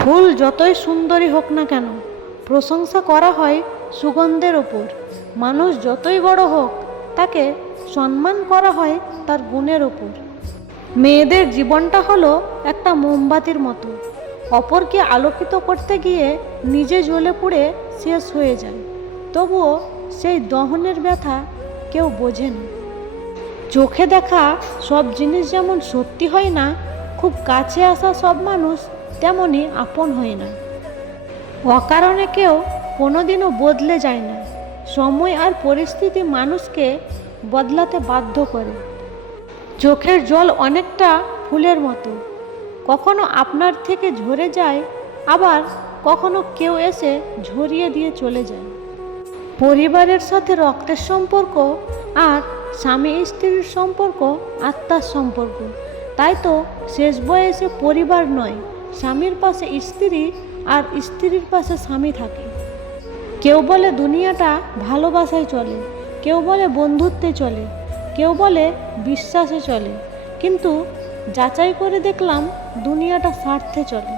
ফুল যতই সুন্দরী হোক না কেন, প্রশংসা করা হয় সুগন্ধের ওপর। মানুষ যতই বড় হোক, তাকে সম্মান করা হয় তার গুণের ওপর। মেয়েদের জীবনটা হলো একটা মোমবাতির মতো, অপরকে আলোকিত করতে গিয়ে নিজে জ্বলে পুড়ে শেষ হয়ে যায়। তবুও সেই দহনের ব্যথা কেউ বোঝে না। চোখে দেখা সব জিনিস যেমন সত্যি হয় না, খুব কাছে আসা সব মানুষ তেমনই আপন হয় না। অকারণে কেউ কোনোদিনও বদলে যায় না। সময় আর পরিস্থিতি মানুষকে বদলাতে বাধ্য করে। চোখের জল অনেকটা ফুলের মতো, কখনো আপনার থেকে ঝরে যায়, আবার কখনো কেউ এসে ঝরিয়ে দিয়ে চলে যায়। পরিবারের সাথে রক্তের সম্পর্ক, আর স্বামী স্ত্রীর সম্পর্ক আত্মার সম্পর্ক। তাই তো শেষ বয়সে পরিবার নয়, স্বামীর পাশে স্ত্রী আর স্ত্রীর পাশে স্বামী থাকে। কেউ বলে দুনিয়াটা ভালোবাসায় চলে, কেউ বলে বন্ধুত্বে চলে, কেউ বলে বিশ্বাসে চলে, কিন্তু যাচাই করে দেখলাম দুনিয়াটা স্বার্থে চলে।